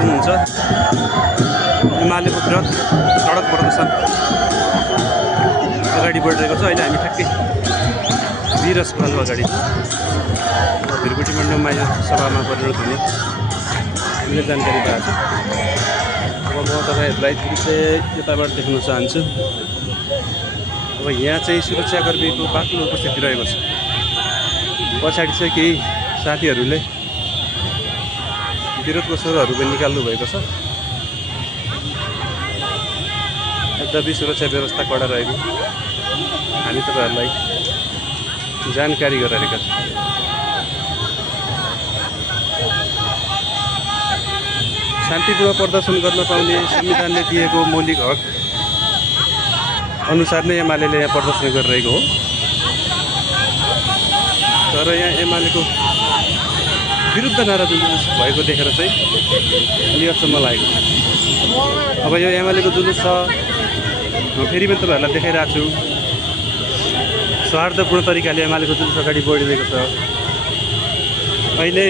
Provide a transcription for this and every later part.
सक्नुहुन्छ एमालेको विरोध सडक प्रदर्शन अगाडि बढिरहेको छ। अहिले हामी ठ्याक्कै वीर अस्पतालको अगाडि भिरकुटी मण्डपमा यो सभामा परिणत हुने हामीले जानकारी पाएको छ। अब म तपाईँहरूलाई दृश्य यताबाट देख्न चाहन्छु। अब यहाँ चाहिँ सुरक्षाकर्मीको बाक्लो उपस्थिति रहेको छ। पछाडि चाहिँ केही साथीहरूले विरोधको स्वरहरू पनि निकाल्नु भएको छ। यद्यपि सुरक्षा व्यवस्था कडा रहेको हामी तपाईँहरूलाई जानकारी गराएका छौँ। शान्तिपूर्ण प्रदर्शन गर्न पाउने संविधानले दिएको मौलिक हक अनुसार नै एमालेले यहाँ प्रदर्शन गरिरहेको हो। तर यहाँ एमालेको विरुद्ध नारा जुलुस भएको देखेर चाहिँ अलि अचम्म लागेको छ। अब यो एमालेको जुलुस छ, फेरि पनि तपाईँहरूलाई देखाइरहेको छु। सौहार्दपूर्ण तरिकाले एमालेको जुलुस अगाडि बढिरहेको छ। अहिले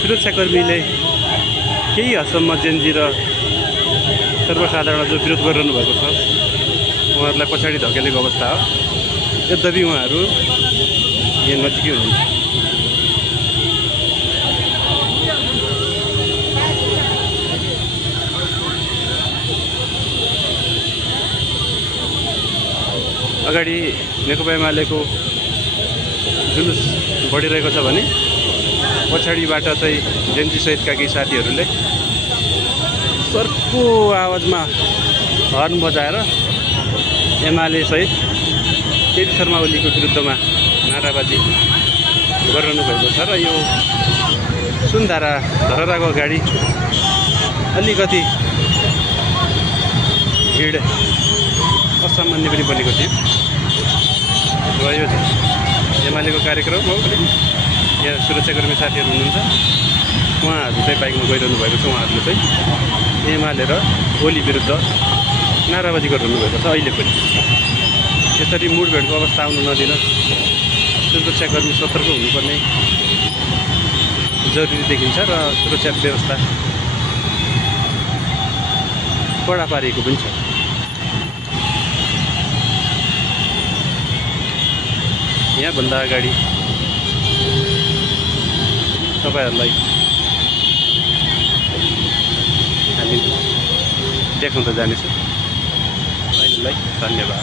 सुरक्षाकर्मीले केही हदसम्म जेनजी र सर्वसाधारण जो विरोध गरिरहनु भएको छ उहाँहरूलाई पछाडि धकेलेको अवस्था हो। यद्यपि उहाँहरू यहाँ नजिकै हुनुहुन्छ। अगाडि नेकपा एमालेको जुलुस बढिरहेको छ भने पछाडिबाट चाहिँ जेनजी सहितका केही साथीहरूले सर्को आवाजमा हर्न बजाएर एमाले सहित केपी शर्मा ओलीको विरुद्धमा नाराबाजी गरिरहनु भएको छ। र यो सुनधारा धरहराको अगाडि अलिकति भिड असामान्य पनि बनेको थियो। र यो एमालेको कार्यक्रम हो भने यहाँ सुरक्षाकर्मी साथीहरू हुनुहुन्छ, उहाँहरू चाहिँ बाइकमा गइरहनु भएको छ। उहाँहरूले चाहिँ एमाले र ओली विरुद्ध नाराबाजी गरिरहनु भएको छ। अहिले पनि यसरी मुडभेडको अवस्था आउनु नदिन सुरक्षाकर्मी सतर्क हुनुपर्ने जरुरी देखिन्छ र सुरक्षा व्यवस्था कडा पारिएको पनि छ। यहाँभन्दा अगाडि तपाईँहरूलाई हामी देखाउँदा जानेछौँ। अहिलेलाई धन्यवाद।